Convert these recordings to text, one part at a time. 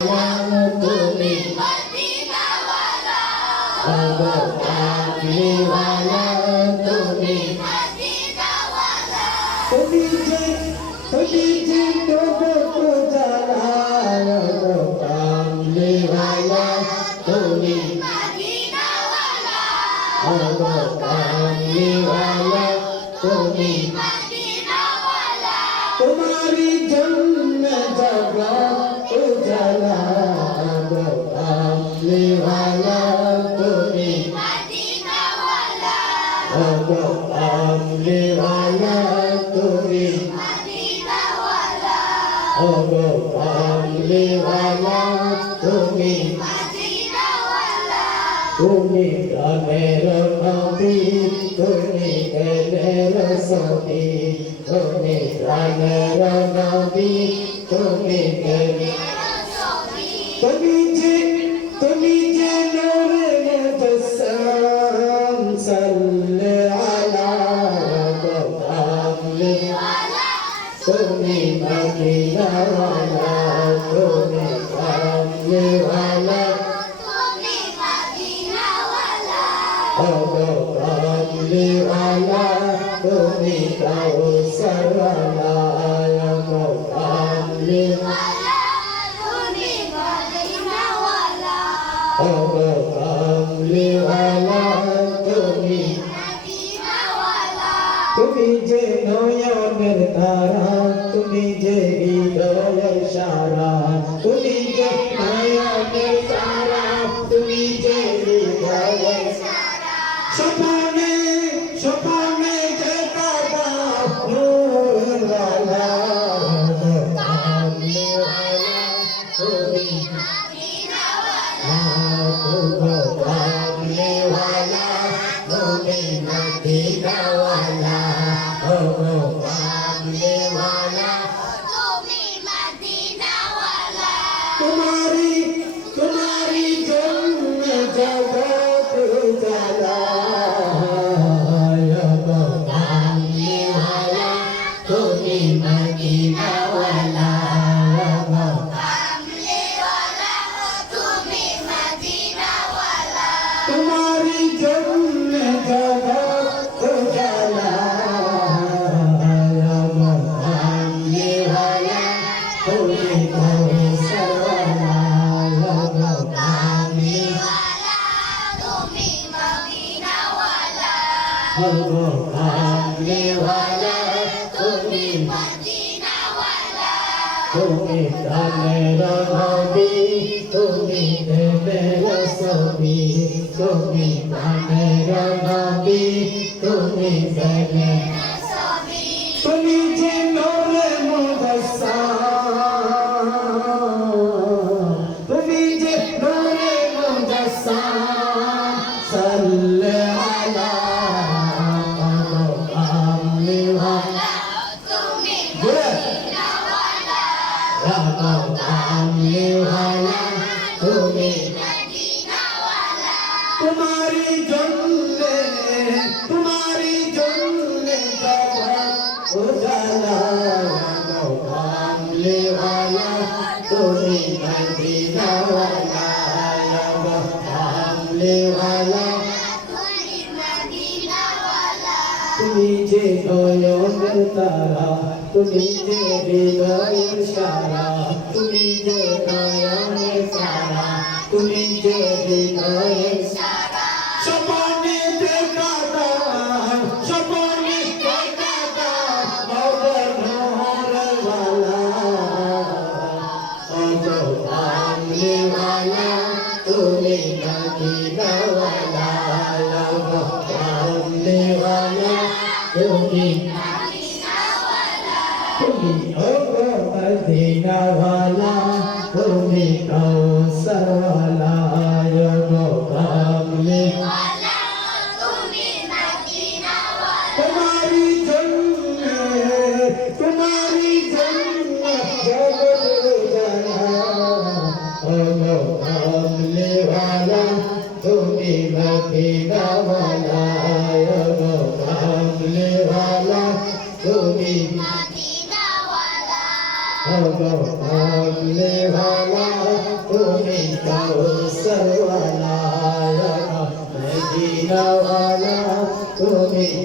তুমি মদিনাওয়ালা ওগো কামলিওয়ালা তুমি মদিনাওয়ালা তুমি যে জগৎ জালা ওগো কামলিওয়ালা তুমি মদিনাওয়ালা ওগো কামলিওয়ালা তুমি মদিনাওয়ালা তোমারি জন্য জগৎ উজালা ওগো কামলিওয়ালা তুমি মদিনাওয়ালা ওগো কামলিওয়ালা তুমি মদিনাওয়ালা ওগো কামলিওয়ালা তুমি মদিনাওয়ালা তুমি প্রাণের নবী তুমি প্রেমের সখী তুমি প্রাণের নবী তুমি প্রেমের সখী তুমি যে নূরে মুজাসসাম সাল্লি আলা কামলিওয়ালা তুমি মদিনাওয়ালা তুমি কামলিওয়ালা তুমি মদিনাওয়ালা ওগো কামলিওয়ালা তুমি কাউসারওয়ালা ওগো কামলিওয়ালা তুমি মদিনাওয়ালা ওগো কামলিওয়ালা তুমি মদিনাওয়ালা তুমি যে নয়নের তারা তুমি যে হৃদয়ের সারা তুমি যে নয়নের তারা তুমি যে হৃদয়ের সারা স্বপনে যে কাবা নূরওয়ালা কামলিওয়ালা তুমি মদিনাওয়ালা ওগো কামলিওয়ালা তুমি মদিনাওয়ালা ওগো কামলিওয়ালা তুমি মদিনাওয়ালা তোমারি জন্য জগৎ উজালা ওগো কামলিওয়ালা তুমি মদিনাওয়ালা ওগো কামলিওয়ালা তুমি মদিনাওয়ালা তোমারি জন্য জগৎ উজালা ওগো কামলিওয়ালা তুমি কাউসারওয়ালা ওগো কামলিওয়ালা তুমি মদিনাওয়ালা ওগো কামলিওয়ালা তুমি মদিনাওয়ালা তুমি প্রাণের নবী তুমি প্রেমের সখী তুমি প্রাণের নবী তুমি প্রেমের সখী তুমি যে নূরে মুজাসসাম তুমি যে নূরে মুজাসসাম সাল্লি আলা কামলিওয়ালা তুমি মদিনাওয়ালা ওগো কামলিওয়ালা তুমি মদিনাওয়ালা তোমারি জন্য জগৎ উজালা ওগো কামলিওয়ালা তুমি মদিনাওয়ালা ওগো কামলিওয়ালা তুমি মদিনাওয়ালা তুমি যে নয়নের তারা তুমি যে হৃদয়ের সারা তুমি যে নয়নের সারা তুমি যে হৃদয়ের সারা স্বপনে যে কাবা মদিনাওয়ালা ওগো কামলিওয়ালা তুমি মদিনাওয়ালা ওগো কামলিওয়ালা তুমি মদিনাওয়ালা তুমি ওগো মদিনাওয়ালা তুমি কাউসারওয়ালা ওগো কামলিওয়ালা তুমি মদিনাওয়ালা তোমারি জন্য জগৎ উজালা ওগো কামলিওয়ালা তুমি মদিনাওয়ালা ওগো কামলিওয়ালা তুমি মদিনাওয়ালা ওগো কামলিওয়ালা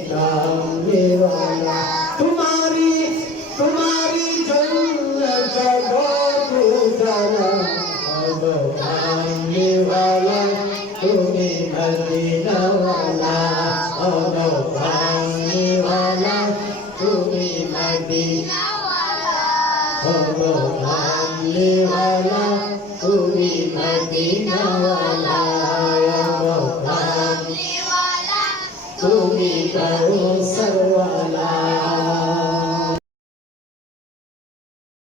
কামলিওয়ালা तुम्हारी तुम्हारी जन्म जगत उजाला कामलिवाला तुम्हें मदीना वाला कामलिवाला तुम्हें मदीना वाला कामलिवाला तुम्हें मदीना वाला